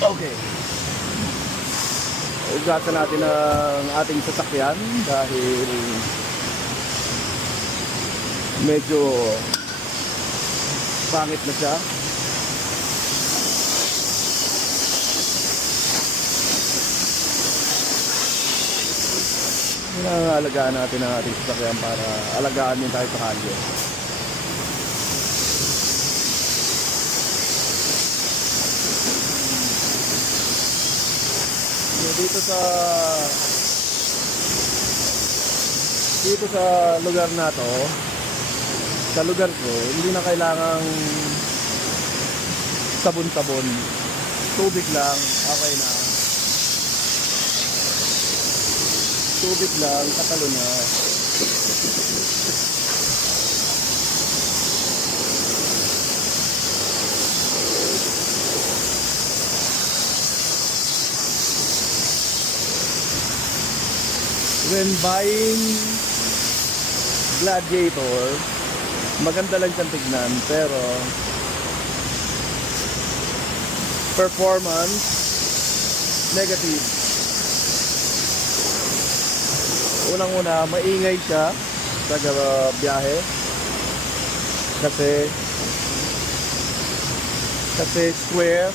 Okay. Ugatan natin ang ating sasakyan dahil medyo pangit na siya. Alagaan natin ang ating sasakyan para alagaan din tayo sa kalye. Dito sa lugar na to, sa lugar ko, hindi na kailangang sabon-sabon. Tubig lang, okay na. Tubig lang, katalo na. When buying Gladiator, maganda lang siyang tignan, pero performance negative. Unang-una, maingay siya sa biyahe kasi square,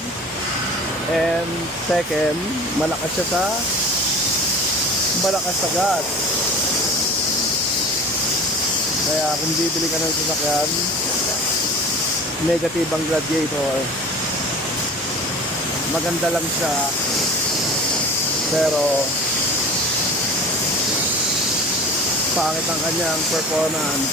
and second, malakas sa gas. Kaya kung bibili ka ng sasakyan, negative ang Gladiator. Maganda lang siya, pero pangit ang kanyang performance.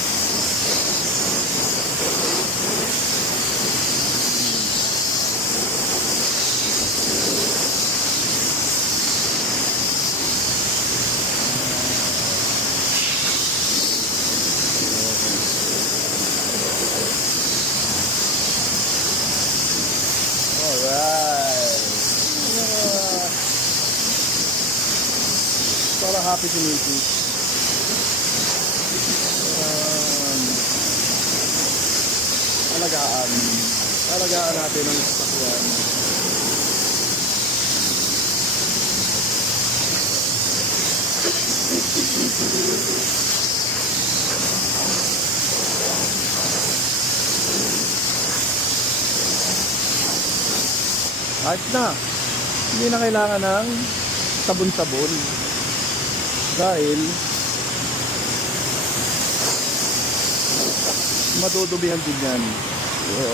Alright. Para happy si Miki. Alagaan natin ang sasakyan. Ayos na. Hindi na kailangan ng sabon-sabon dahil madudubihan din yan. So,